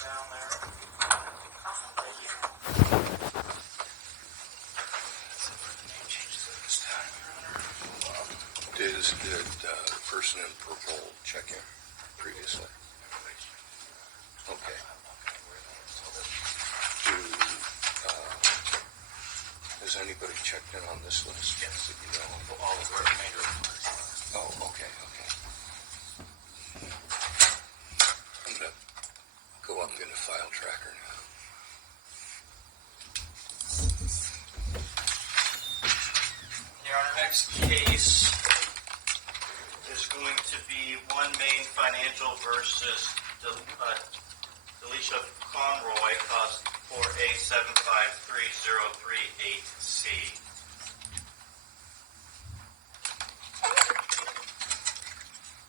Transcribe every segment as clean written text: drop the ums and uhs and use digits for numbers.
down there. Thank you. Did the person in purple check in previously? Okay. Has anybody checked in on this list? Yes, if you know all of the remainder of the list. Oh, okay. I'm going to go up into file tracker now. Your Honor, next case is going to be One Main Financial versus Delisha Conroy, cause 4A753038C.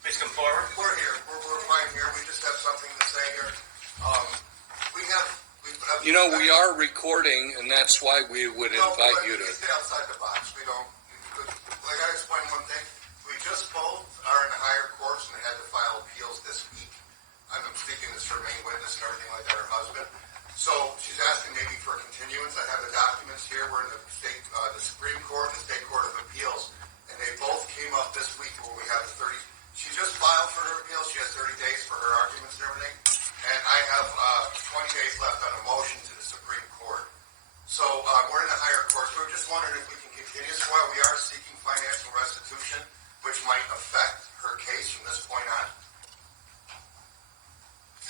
Please come forward. We're here. We're fine here. We just have something to say here. We are recording, and that's why we would invite you to. We stay outside the box. We don't. Like I explained one thing. We just both are in the higher courts and they had to file appeals this week. I'm speaking as her main witness and everything like that, her husband. So she's asking maybe for a continuance. I have the documents here. We're in the Supreme Court and the State Court of Appeals, and they both came up this week where we have the 30. She just filed for her appeal. She has 30 days for her arguments and everything. And I have 20 days left on a motion to the Supreme Court. So we're in the higher courts. We were just wondering if we can continue this while we are seeking financial restitution, which might affect her case from this point on.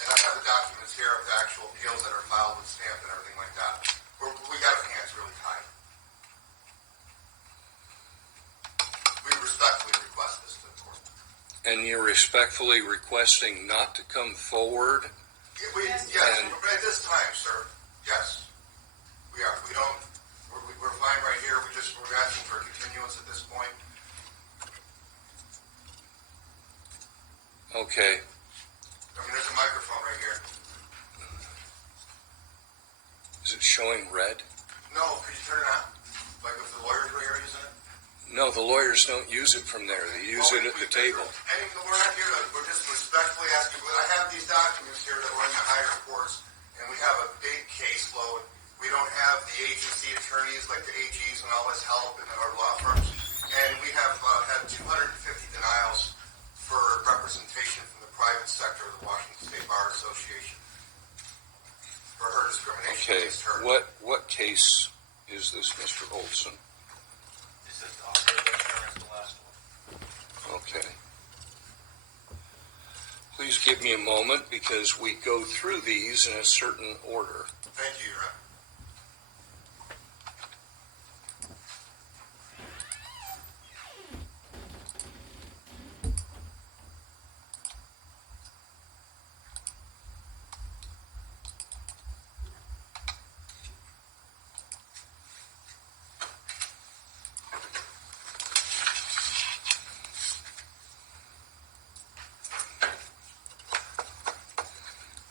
And I have the documents here of the actual appeals that are filed with stamp and everything like that. We got our hands really tied. We respectfully request this to the court. And you're respectfully requesting not to come forward? Yes, at this time, sir. Yes, we are. We don't. We're fine right here. We're asking for a continuance at this point. Okay. There's a microphone right here. Is it showing red? No, could you turn it on? Like if the lawyers were here using it? No, the lawyers don't use it from there. They use it at the table. We're not here. We're just respectfully asking. I have these documents here that we're in the higher courts, and we have a big caseload. We don't have the agency attorneys like the AGs and all this help in our law firms. And we have had 250 denials for representation from the private sector of the Washington State Bar Association for her discrimination against her. What case is this, Mr. Olson? This is the offer of insurance, the last one. Okay. Please give me a moment because we go through these in a certain order. Thank you, Your Honor.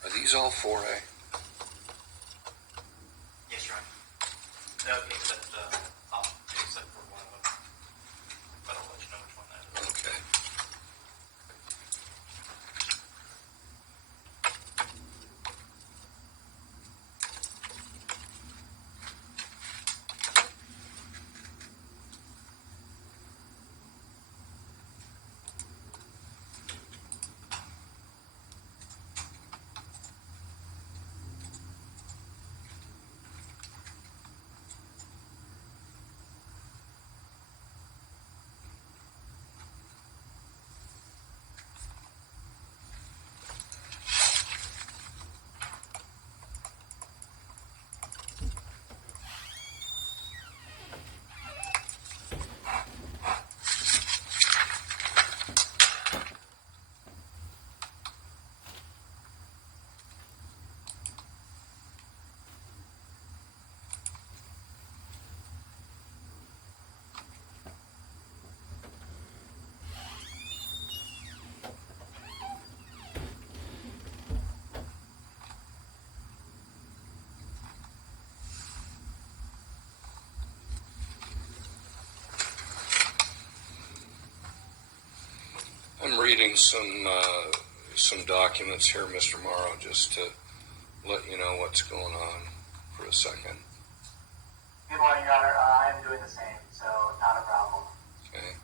Are these all 4A? Yes, Your Honor. No, except for one of them. But I'll let you know which one that is. Okay. I'm reading some documents here, Mr. Morrow, just to let you know what's going on for a second. Good morning, Your Honor. I am doing the same, so not a problem. Okay.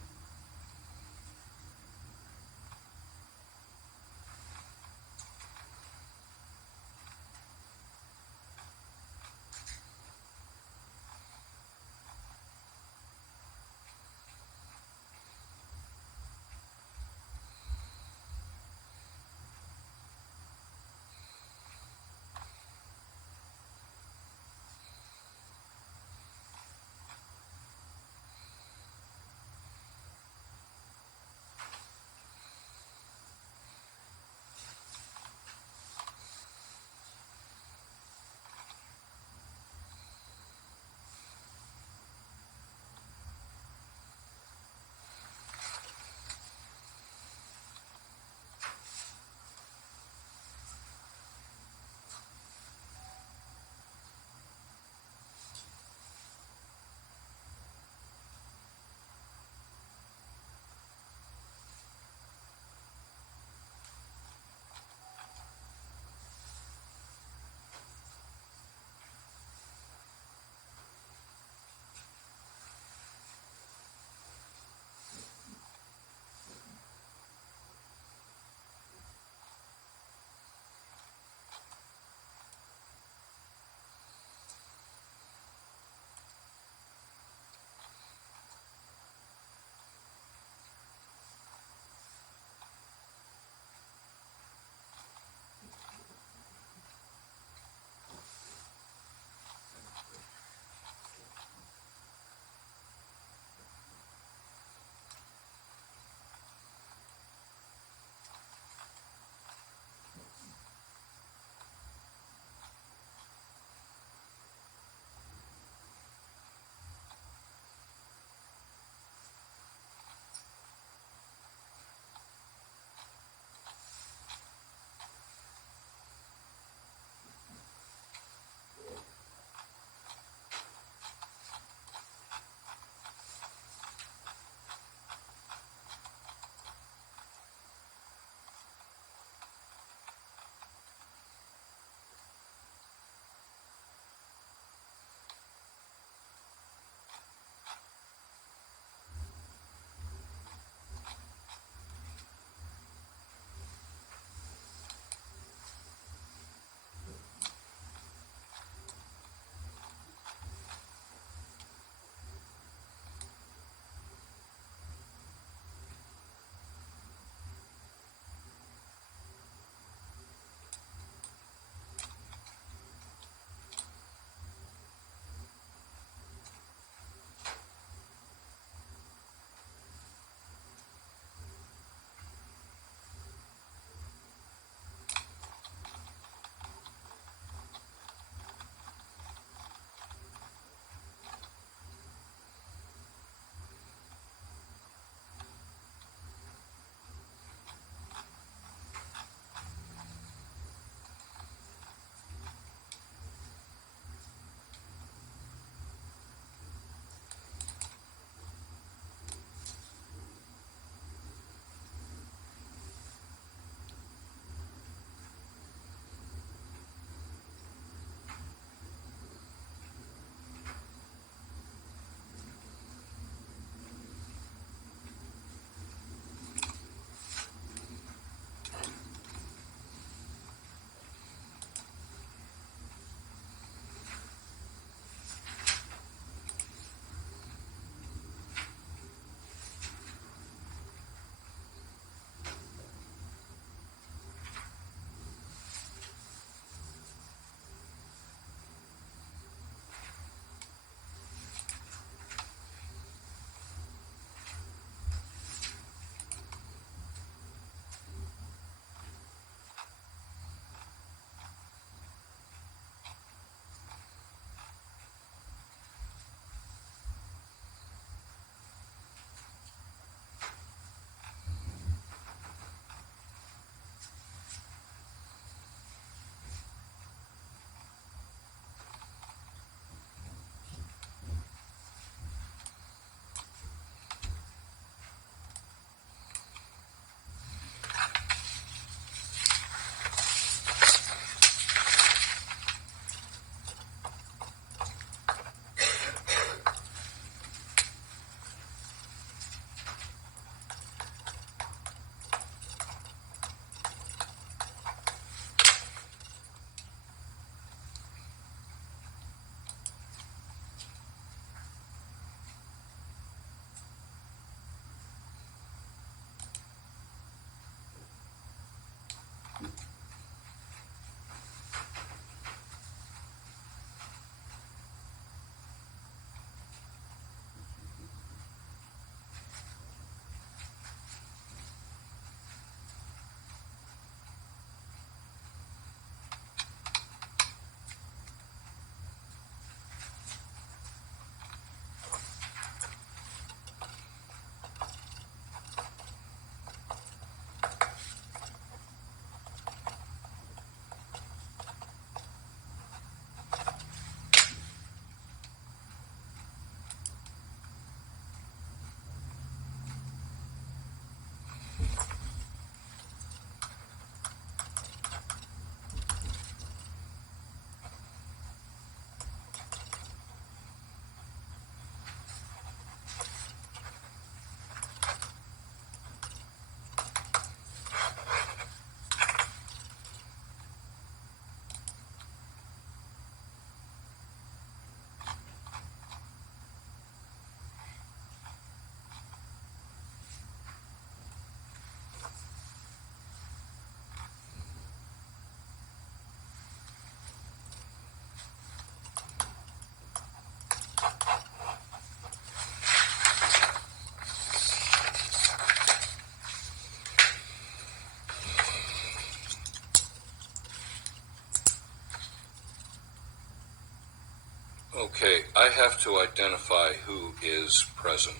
Okay, I have to identify who is present.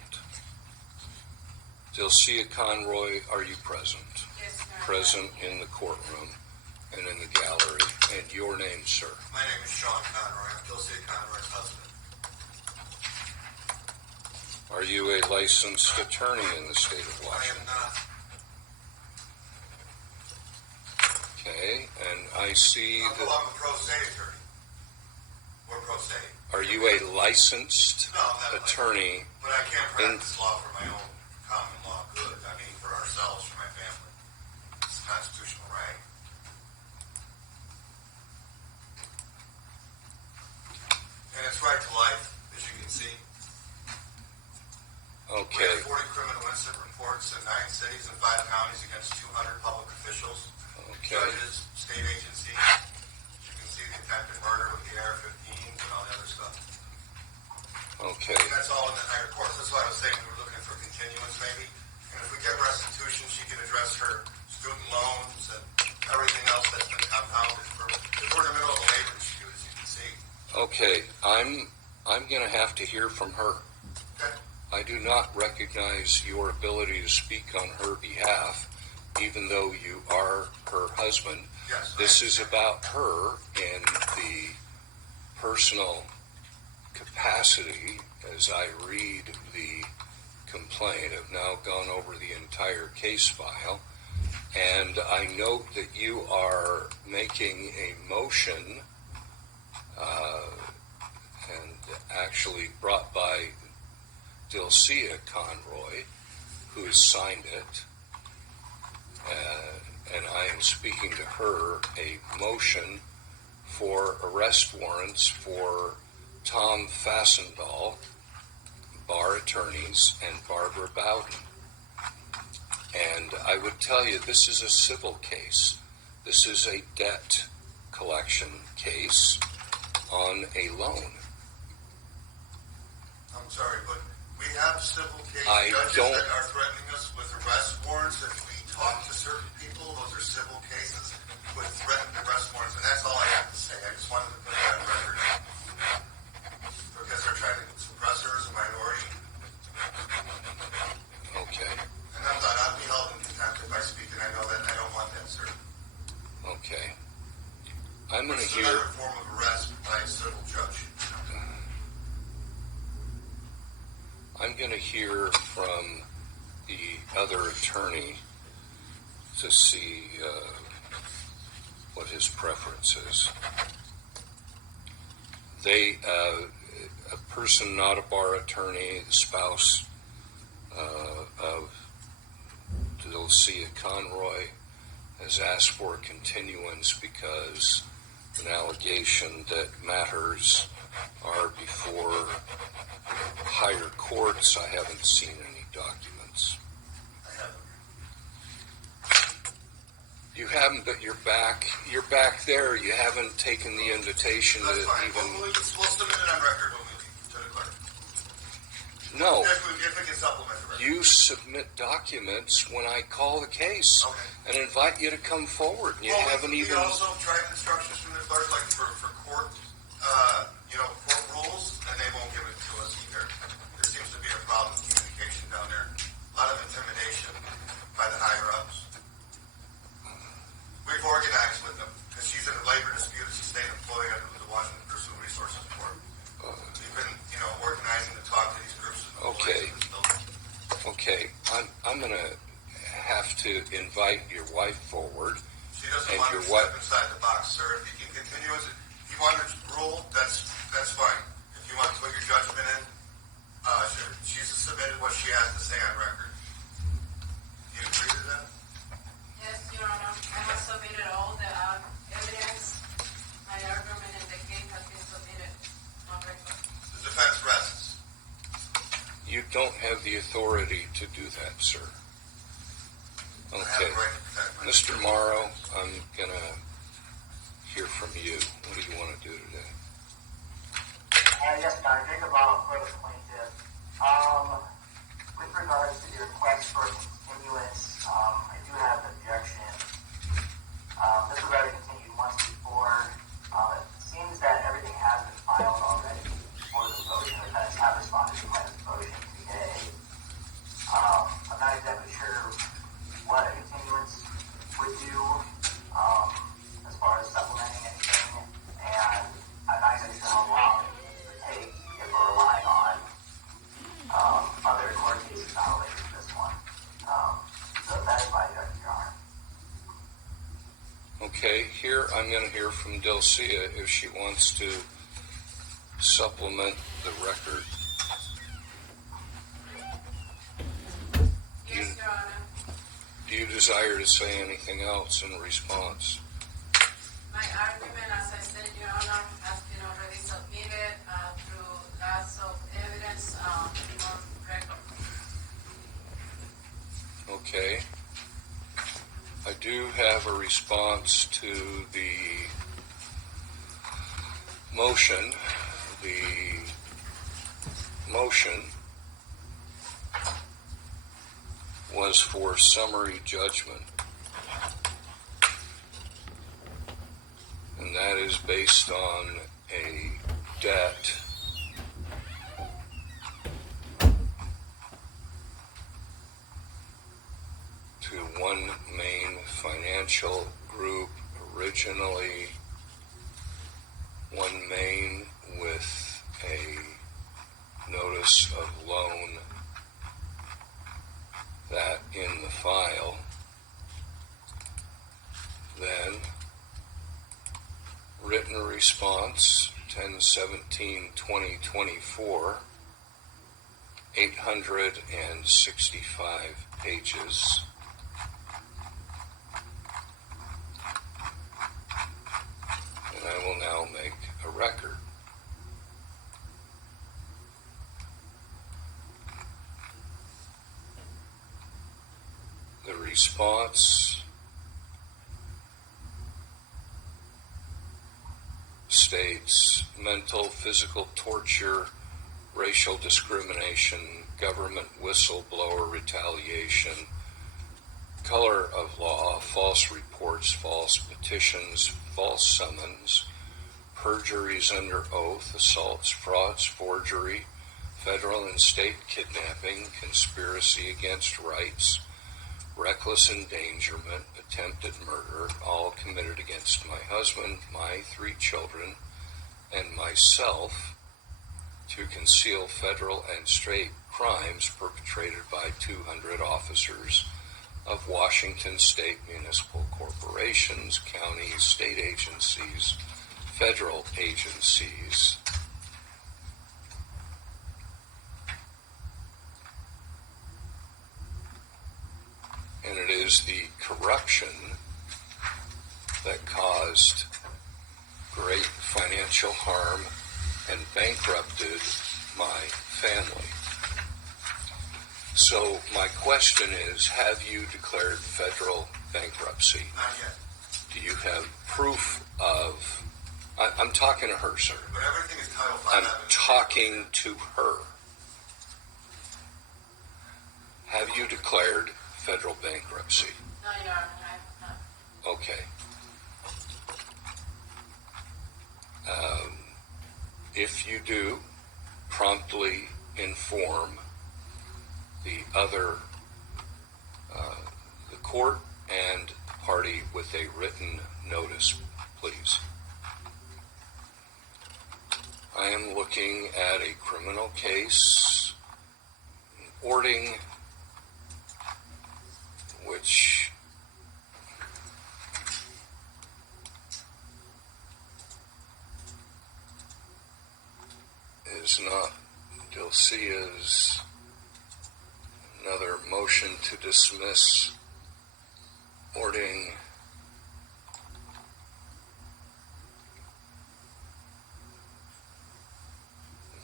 Dilcia Conroy, are you present? Yes, Your Honor. Present in the courtroom and in the gallery. And your name, sir? My name is Sean Conroy. I'm Dilcia Conroy's husband. Are you a licensed attorney in the state of I am Washington? not. Okay, and I see I'm that. a pro se attorney. We're pro se. Are you a licensed No, I'm not. attorney? But I can't practice law for my own common law good. I mean, for ourselves, for my family. It's a constitutional right. And it's right to life, as you can see. We Okay, have 40 criminal incident reports in 9 cities and 5 counties against 200 public officials, okay, judges, state agencies. You can see the attempted murder with the AR-15s and all the other stuff. okay, And that's all in the higher courts. That's why I was saying we were looking for continuance maybe. And if we get restitution, she can address her student loans and everything else that's been compounded. We're in the middle of a labor dispute, as you can see. okay. I'm going to have to hear from her. Okay. I do not recognize your ability to speak on her behalf, even though you are her husband. Yes. This is about her in the personal capacity. As I read the complaint, I've now gone over the entire case file, and I note that you are making a motion, and actually brought by Dilcia Conroy, who has signed it, and I am speaking to her a motion for arrest warrants for Tom Fassendahl, bar attorneys, and Barbara Bowden. And I would tell you, this is a civil case. This is a debt collection case on a loan. I'm sorry, but we have civil case I judges don't- that are threatening us with arrest warrants if we talk to certain people. Those are civil cases with threatened arrest warrants, and that's all I have to say. I just wanted to put that on record. Because they're trying to suppress her as a minority. Okay, And I'm not, I'll be held in contempt if I speak, and I know that, and I don't want that, sir. okay. I'm going to It's hear. another form of arrest by a civil judge. I'm going to hear from the other attorney to see what his preference is. A person not a bar attorney, the spouse of Dilcia Conroy, has asked for a continuance because an allegation that matters are before higher courts. I haven't seen any documents. I haven't. You haven't, but you're back. You're back there. You haven't taken the invitation That's to fine. even. We'll submit it on record when we leave to the clerk. No, If we can supplement the record. you submit documents when I call the case Okay. and invite you to come forward. And you Well, haven't we even. also tried instructions from the clerk, like for court, court rules, and they won't give it to us either. There seems to be a problem with communication down there. A lot of intimidation by the higher ups. We've organized with them because she's in a labor dispute as a state employee under the Washington Personal Resources Board. We've been, organizing to talk to these groups of employees in this building. Okay, I'm going to have to invite your wife forward. She doesn't And want to your step what? inside the box, sir. If you can continue as if you want to rule, that's fine. If you want to put your judgment in, sure. She's submitted what she has to say on record. Do you agree to that? Yes, Your Honor. I have submitted all the evidence. My argument in the case has been submitted on record. The defense rests. You don't have the authority to do that, sir. I have Okay. the right to protect myself. Mr. Morrow, I'm going to hear from you. What do you want to do today? Yes, Your Honor. Jacob for the plaintiff. With regards to the request for continuance, I do have an objection. This was already continued once before. It seems that everything has been filed already. Okay, here I'm going to hear from Delcia if she wants to supplement the record. Yes, Your Honor. Do you desire to say anything else in response? My argument, as I said, Your Honor, has been already submitted through lots of evidence on record. Okay. I do have a response to the motion. The motion was for summary judgment. And that is based on a debt to One Main Financial Group, originally One Main with a notice of loan that in the file, then written response 10/17/2024, 865 pages. And I will now make a record. The response states mental, physical torture, racial discrimination, government whistleblower retaliation, color of law, false reports, false petitions, false summons, perjuries under oath, assaults, frauds, forgery, federal and state kidnapping, conspiracy against rights, reckless endangerment, attempted murder, all committed against my husband, my 3 children, and myself to conceal federal and state crimes perpetrated by 200 officers of Washington state municipal corporations, counties, state agencies, federal agencies. And it is the corruption that caused great financial harm and bankrupted my family. So my question is, have you declared federal bankruptcy? Not yet. Do you have proof of... I'm talking to her, sir. But everything is Title V. I'm talking to her. Have you declared federal bankruptcy? No, Your Honor, I have not. Okay. If you do, promptly inform the other, the court and party with a written notice, please. I am looking at a criminal case, Ording, which is not Delcia's. Another motion to dismiss Ording.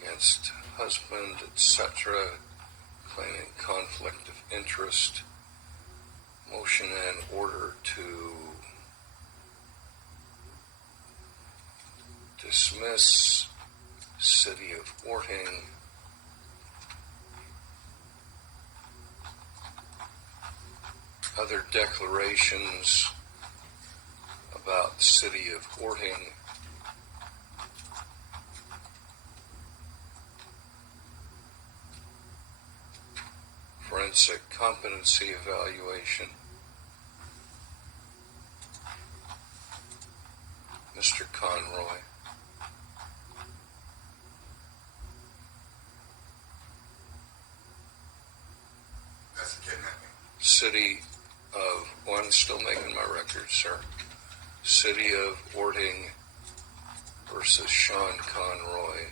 Against husband, etc., claiming conflict of interest. Motion and order to dismiss City of Orting. Other declarations about the City of Orting. Forensic competency evaluation. Mr. Conroy. That's kidnapping. City of, well, I'm still making my record, sir. City of Orting versus Sean Conroy,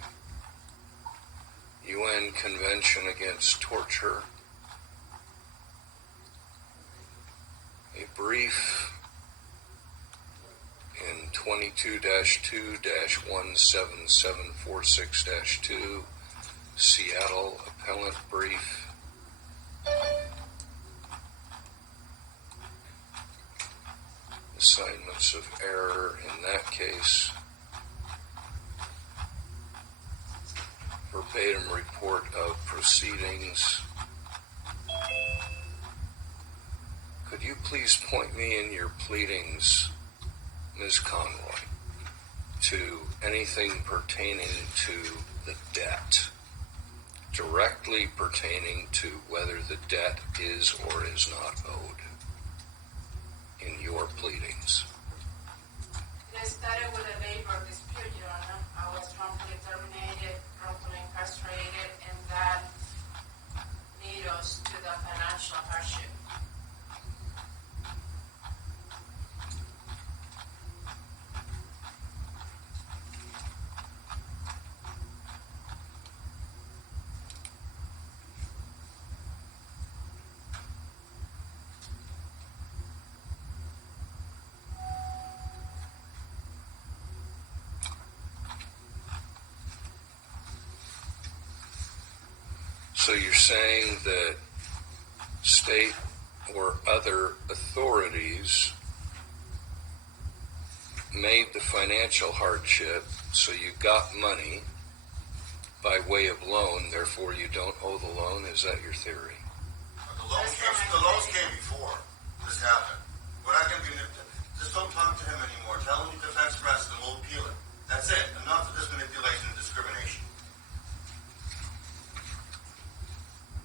UN Convention Against Torture, a brief in 22-2-17746-2, Seattle Appellant Brief, assignments of error in that case, verbatim report of proceedings. Could you please point me in your pleadings, Ms. Conroy, to anything pertaining to the debt, directly pertaining to whether the debt is or is not owed in your pleadings? It started with a labor dispute, Your Honor. I was wrongfully terminated, wrongfully incarcerated, and that led us to the financial hardship. So you're saying that state or other authorities made the financial hardship so you got money by way of loan, therefore you don't owe the loan? Is that your theory? The loans came before this happened. We're not going to be, just don't talk to him anymore. Tell him you defense rest and we'll appeal it. That's it. Enough of this manipulation and discrimination.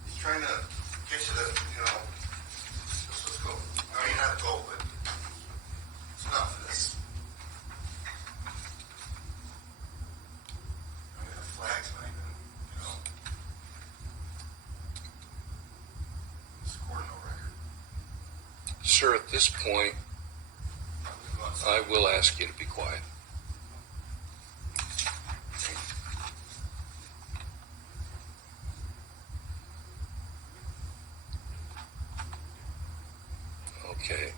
He's trying to get you to, let's go. I mean, not go, but it's enough of this. I mean, the flags might even, it's a court no record. Sir, at this point, I will ask you to be quiet. Okay,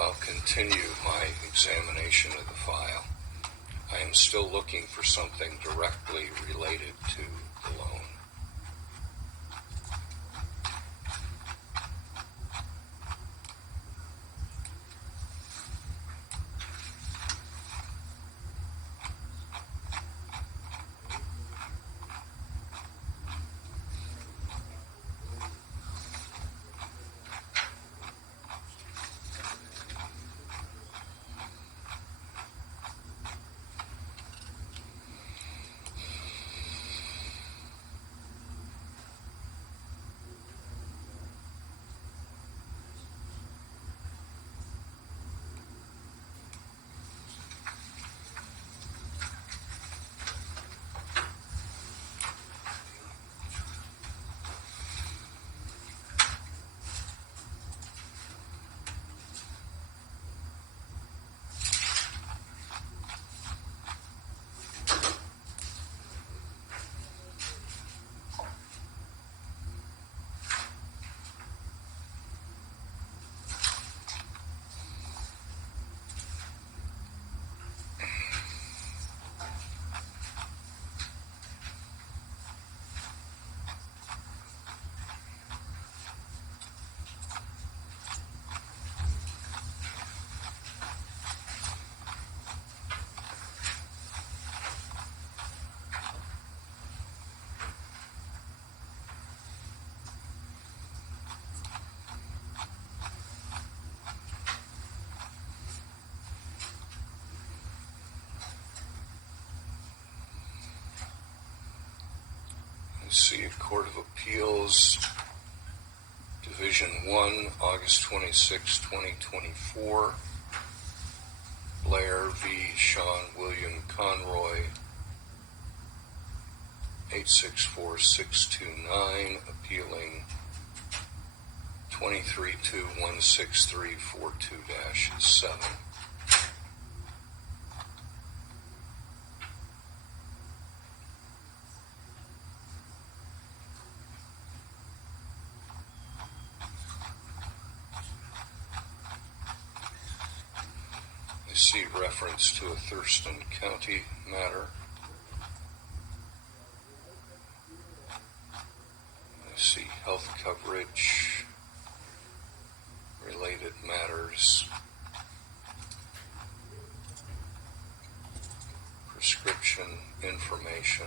I'll continue my examination of the file. I am still looking for something directly related to the loan. See, Court of Appeals, Division 1, August 26, 2024. Blair v. Sean William Conroy, 864629, appealing 23216342-7. I see reference to a Thurston County matter. I see health coverage, related matters, prescription information,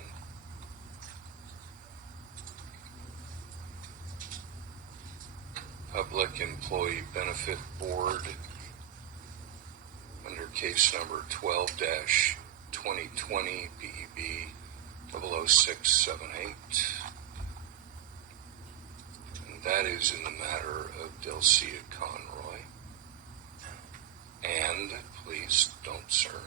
Public Employee Benefit Board under case number 12-2020 BEB 00678. And that is in the matter of Delcia Conroy. And, please don't, sir.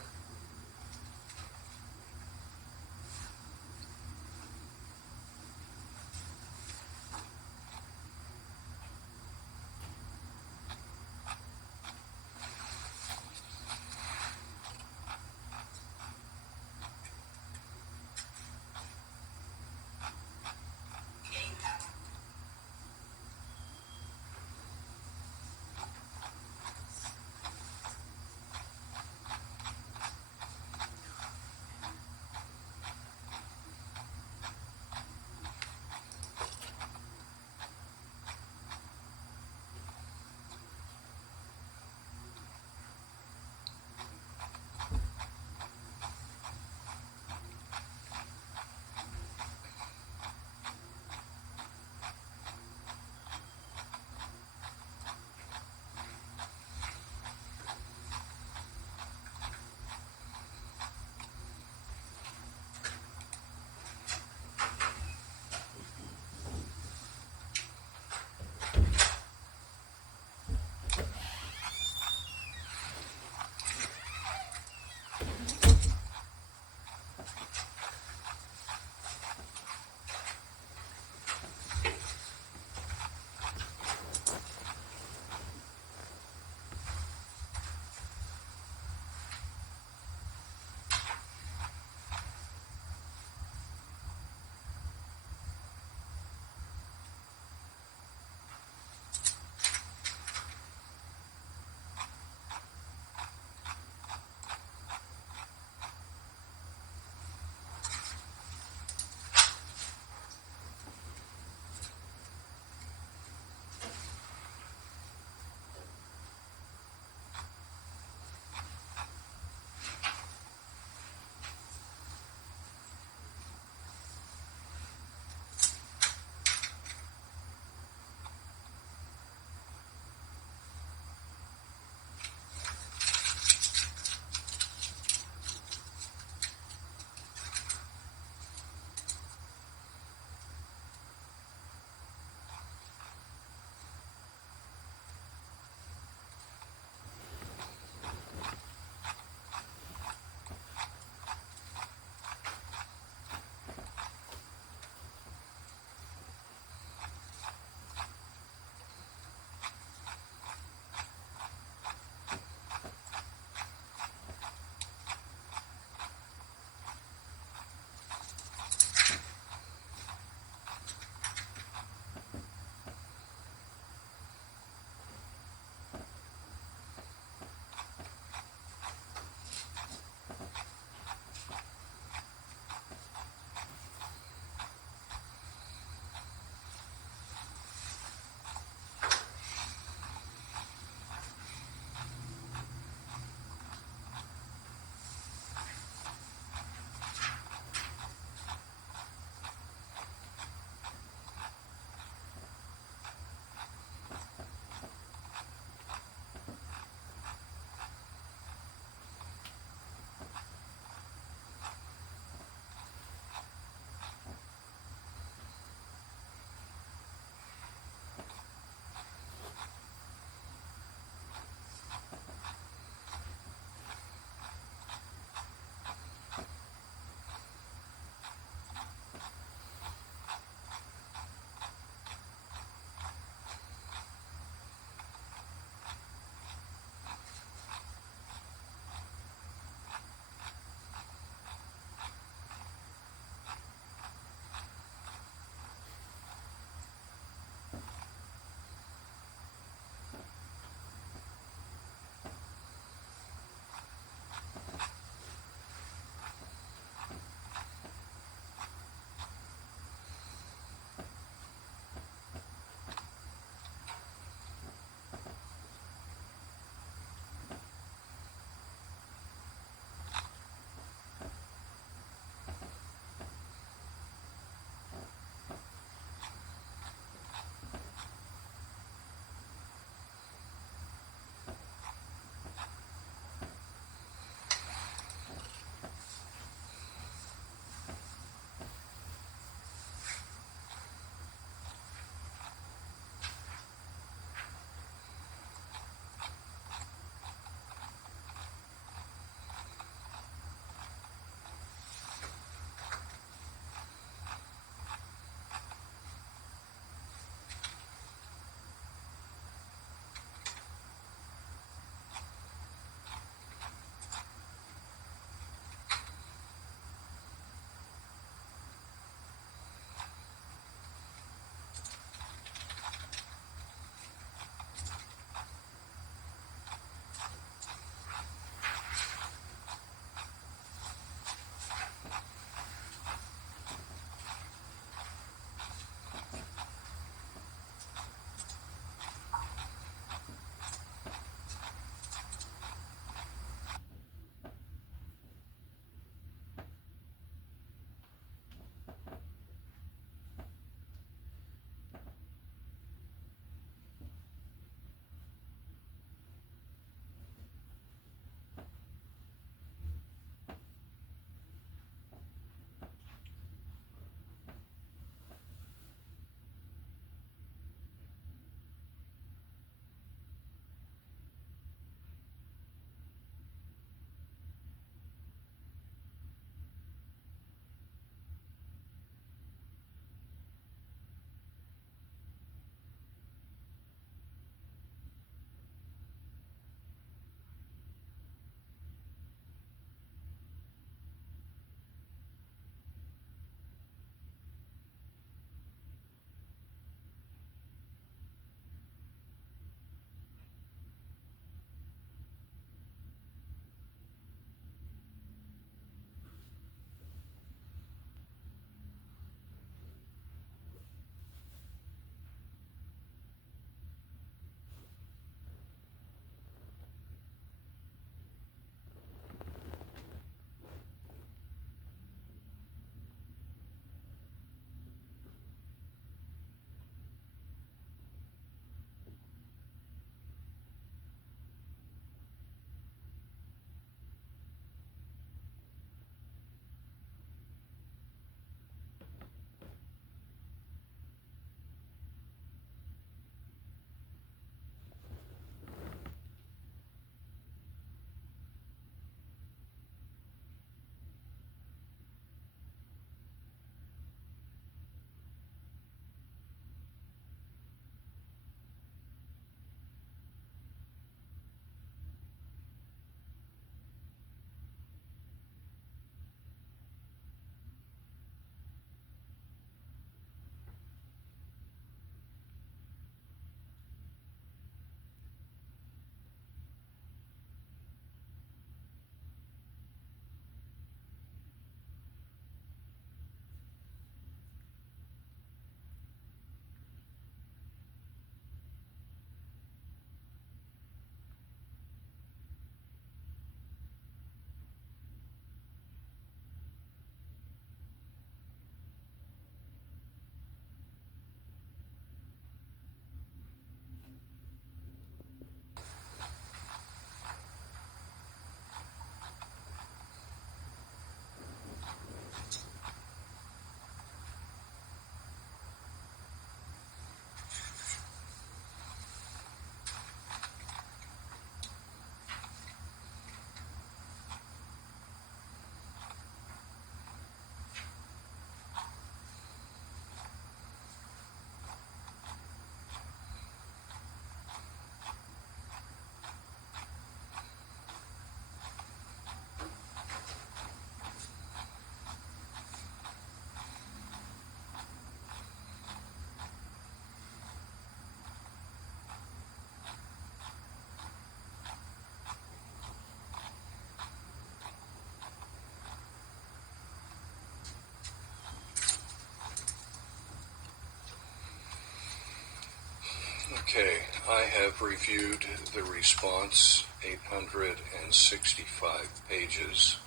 Okay, I have reviewed the response, 865 pages.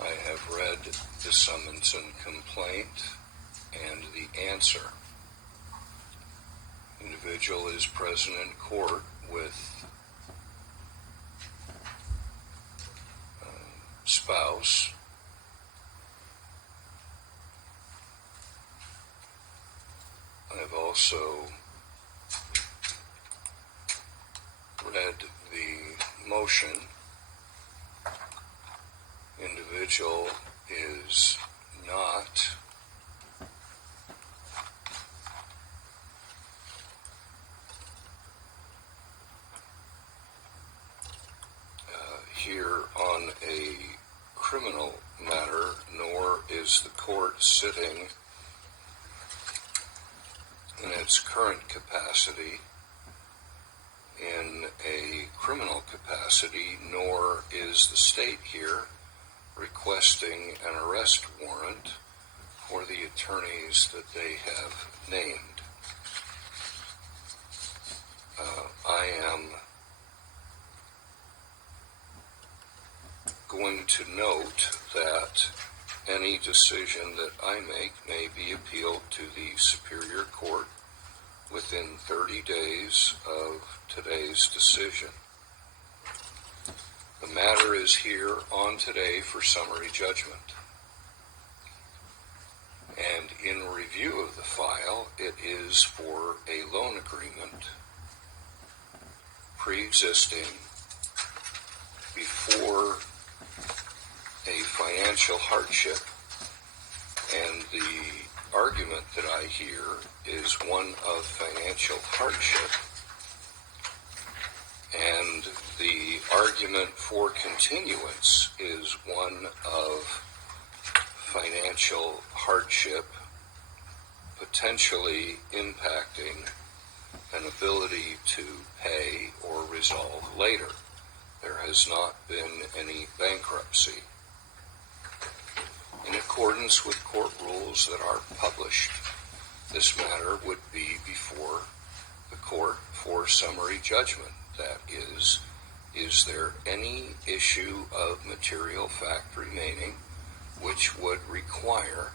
I have read the summons and complaint and the answer. Individual is present in court with spouse. I've also read the motion. Individual is not here on a criminal matter, nor is the court sitting in its current capacity in a criminal capacity, nor is the state here requesting an arrest warrant for the attorneys that they have named. I am going to note that any decision that I make may be appealed to the Superior Court within 30 days of today's decision. The matter is here on today for summary judgment. And in review of the file, it is for a loan agreement pre-existing before a financial hardship, and the argument that I hear is one of financial hardship, and the argument for continuance is one of financial hardship potentially impacting an ability to pay or resolve later. There has not been any bankruptcy. In accordance with court rules that are published, this matter would be before the court for summary judgment. That is there any issue of material fact remaining which would require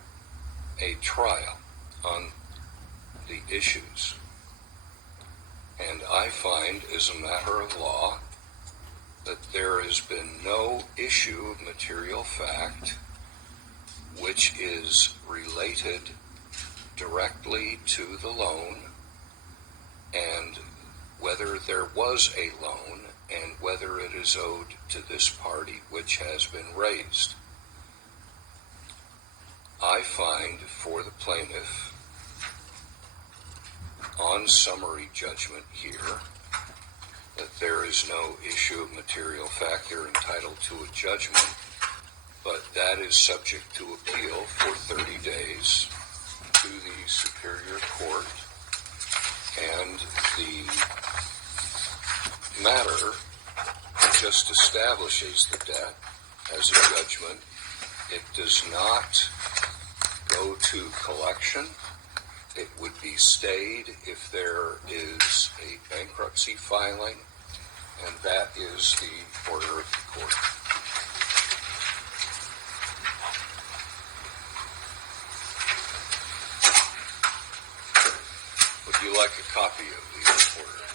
a trial on the issues? And I find, as a matter of law, that there has been no issue of material fact which is related directly to the loan, and whether there was a loan and whether it is owed to this party which has been raised. I find for the plaintiff on summary judgment here that there is no issue of material fact. They're entitled to a judgment, but that is subject to appeal for 30 days to the Superior Court, and the matter just establishes the debt as a judgment. It does not go to collection. It would be stayed if there is a bankruptcy filing, and that is the order of the court. Would you like a copy of the order?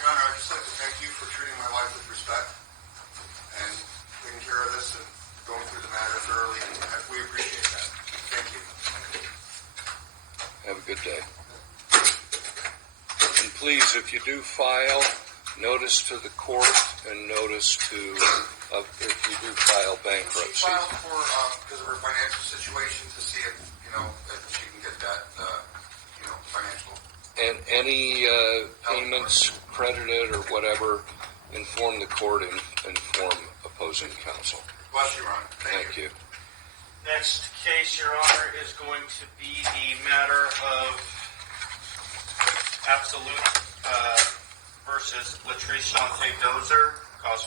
Your Honor, I'd just like to thank you for treating my wife with respect and taking care of this and going through the matter thoroughly. We appreciate that. Thank you. Have a good day. And please, if you do file, notice to the court and notice to, if you do file bankruptcy. She filed for, because of her financial situation, to see if, if she can get that, financial. And any payments credited or whatever, inform the court and inform opposing counsel. Bless you, Ron. Thank you. Next case, Your Honor, is going to be the matter of absolute versus Latrice Shante Dozer, cause